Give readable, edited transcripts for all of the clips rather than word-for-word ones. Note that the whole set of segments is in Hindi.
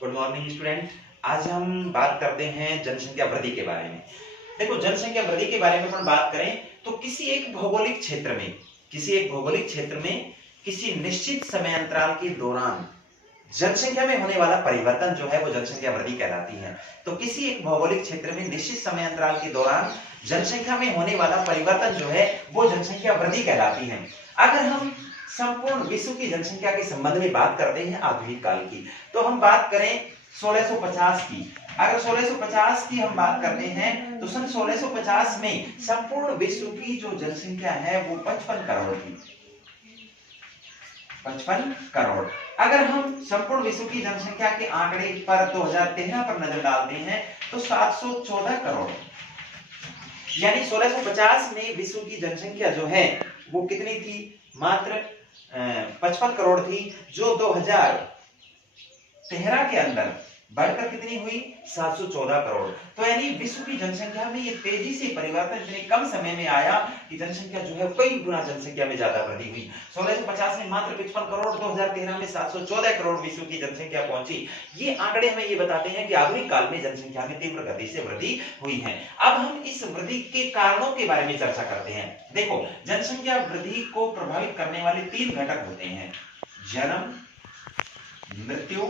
Good morning student. आज हम बात करते हैं जनसंख्या वृद्धि के बारे में। देखो, जनसंख्या वृद्धि के बारे में अपन बात करें तो किसी एक भौगोलिक क्षेत्र में किसी निश्चित समय अंतराल के दौरान जनसंख्या में होने वाला परिवर्तन जो है वो जनसंख्या वृद्धि कहलाती है। तो किसी एक भौगोलिक क्षेत्र में निश्चित समय अंतराल के दौरान जनसंख्या में होने वाला परिवर्तन जो है वो जनसंख्या वृद्धि कहलाती है। अगर हम संपूर्ण विश्व की जनसंख्या के संबंध में बात करते हैं आधुनिक काल की, तो हम बात करें 1650 की। अगर 1650 की हम बात करते हैं तो सन 1650 में संपूर्ण विश्व की जो जनसंख्या है वो 55 करोड़ थी। 55 करोड़। अगर हम संपूर्ण विश्व की जनसंख्या के आंकड़े पर 2013 पर नजर डालते हैं तो 714 करोड़, यानी 1650 में विश्व की जनसंख्या जो है वो कितनी थी? मात्र 55 करोड़ थी, जो 2013 के अंदर बढ़कर कितनी हुई? 714 करोड़। तो यानी विश्व की जनसंख्या में ये तेजी से परिवर्तन इतने कम समय में आया कि जनसंख्या जो है कई गुना जनसंख्या में ज्यादा वृद्धि हुई। 1650 में मात्र 55 करोड़, 2013 में 714 करोड़ विश्व की जनसंख्या पहुंची। ये आंकड़े हमें ये बताते हैं कि आधुनिक काल में जनसंख्या में तीव्र गति से वृद्धि हुई है। अब हम इस वृद्धि के कारणों के बारे में चर्चा करते हैं। देखो, जनसंख्या वृद्धि को प्रभावित करने वाले 3 घटक होते हैं: जन्म, मृत्यु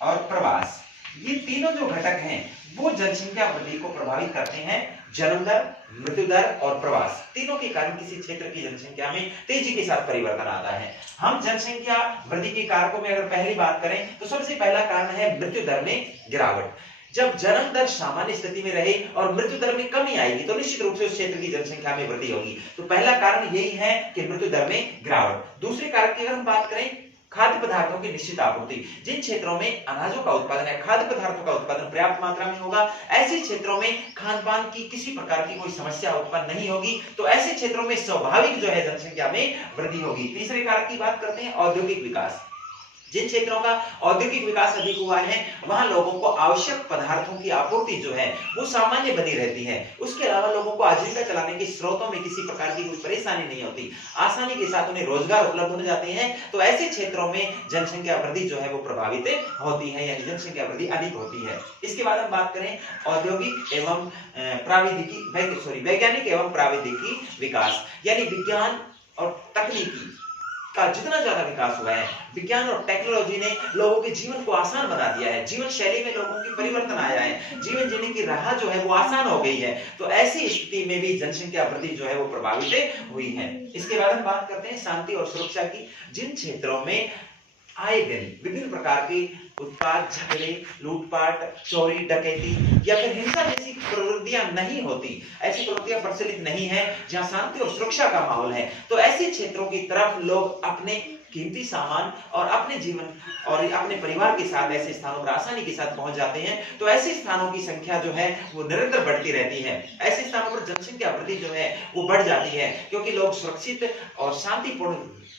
और प्रवास। ये तीनों जो घटक हैं वो जनसंख्या वृद्धि को प्रभावित करते हैं। जन्म दर, मृत्यु दर और प्रवास, तीनों के कारण किसी क्षेत्र की जनसंख्या में तेजी के साथ परिवर्तन आता है। हम जनसंख्या वृद्धि के कारकों में अगर पहली बात करें तो सबसे पहला कारण है मृत्यु दर में गिरावट। जब जन्म दर सामान्य स्थिति में रहे और मृत्यु दर में कमी आएगी तो निश्चित रूप से उस क्षेत्र की जनसंख्या में वृद्धि होगी। तो पहला कारण यही है कि मृत्यु दर में गिरावट। दूसरे कारक की अगर हम बात करें, खाद्य पदार्थों की निश्चित आपूर्ति। जिन क्षेत्रों में अनाजों का उत्पादन है, खाद्य पदार्थों का उत्पादन पर्याप्त मात्रा में होगा, ऐसे क्षेत्रों में खान पान की किसी प्रकार की कोई समस्या उत्पन्न नहीं होगी, तो ऐसे क्षेत्रों में स्वाभाविक जो है जनसंख्या में वृद्धि होगी। तीसरे कारक की बात करते हैं औद्योगिक विकास। जिन क्षेत्रों का औद्योगिक विकास अधिक हुआ है वहां लोगों को आवश्यक पदार्थों की आपूर्ति जो है वो सामान्य बनी रहती है। उसके अलावा लोगों को आजीविका चलाने के स्रोतों में किसी प्रकार की कोई परेशानी नहीं होती, आसानी के साथ उन्हें रोजगार उपलब्ध हो जाते हैं। तो ऐसे क्षेत्रों में जनसंख्या वृद्धि जो है वो प्रभावित होती है, यानी जनसंख्या वृद्धि अधिक होती है। इसके बाद हम बात करें औद्योगिक एवं वैज्ञानिक एवं प्राविधिकी विकास, यानी विज्ञान और तकनीकी का जितना ज्यादा विकास हुआ है, विज्ञान और टेक्नोलॉजी ने लोगों के जीवन को आसान बना दिया है, जीवन शैली में लोगों की परिवर्तन आया है, जीवन जीने की राह जो है वो आसान हो गई है। तो ऐसी स्थिति में भी जनसंख्या वृद्धि जो है वो प्रभावित हुई है। इसके बाद हम बात करते हैं शांति और सुरक्षा की। जिन क्षेत्रों में आए दिन विभिन्न प्रकार के उत्पाद, झगड़े, लूटपाट, चोरी, डकैती या फिर हिंसा जैसी प्रवृत्तियां नहीं होती, ऐसी प्रवृत्तियां प्रचलित नहीं है, जहां शांति और सुरक्षा का माहौल है, तो ऐसे क्षेत्रों की तरफ लोग अपने कीमती सामान और अपने जीवन और अपने परिवार के साथ ऐसे स्थानों पर आसानी के साथ पहुंच जाते हैं। तो ऐसे स्थानों की संख्या जो है वो निरंतर बढ़ती रहती है। ऐसे स्थानों पर जनसंख्या वृद्धि जो है वो बढ़ जाती है, क्योंकि लोग सुरक्षित और शांतिपूर्ण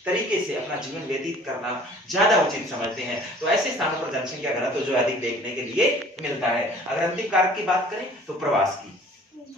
तरीके से अपना जीवन व्यतीत करना ज्यादा उचित समझते हैं। तो ऐसे स्थानों पर जनसंख्या घनत्व जो अधिक देखने के लिए मिलता है। अगर अंतिम कारक की बात करें तो प्रवास की।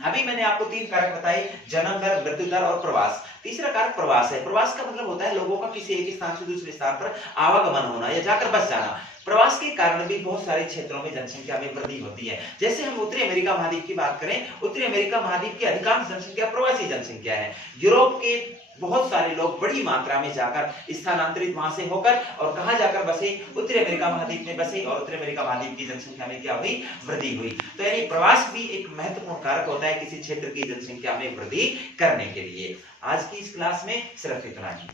अभी मैंने आपको 3 कारक बताए: जन्म दर, मृत्यु दर और प्रवास। तीसरा कारक प्रवास है। प्रवास का मतलब होता है लोगों का किसी एक स्थान से दूसरे स्थान पर आवागमन होना या जाकर बस जाना। प्रवास के कारण भी बहुत सारे क्षेत्रों में जनसंख्या में वृद्धि होती है। जैसे हम उत्तरी अमेरिका महाद्वीप की बात करें, उत्तरी अमेरिका महाद्वीप की अधिकांश जनसंख्या प्रवासी जनसंख्या है। यूरोप के बहुत सारे लोग बड़ी मात्रा में जाकर स्थानांतरित वहां से होकर और कहां जाकर बसे? उत्तरी अमेरिका महाद्वीप में बसे, और उत्तरी अमेरिका महाद्वीप की जनसंख्या में क्या हुई? वृद्धि हुई। तो यानी प्रवास भी एक महत्वपूर्ण कारक होता है किसी क्षेत्र की जनसंख्या में वृद्धि करने के लिए। आज की इस क्लास में सिर्फ इतना ही।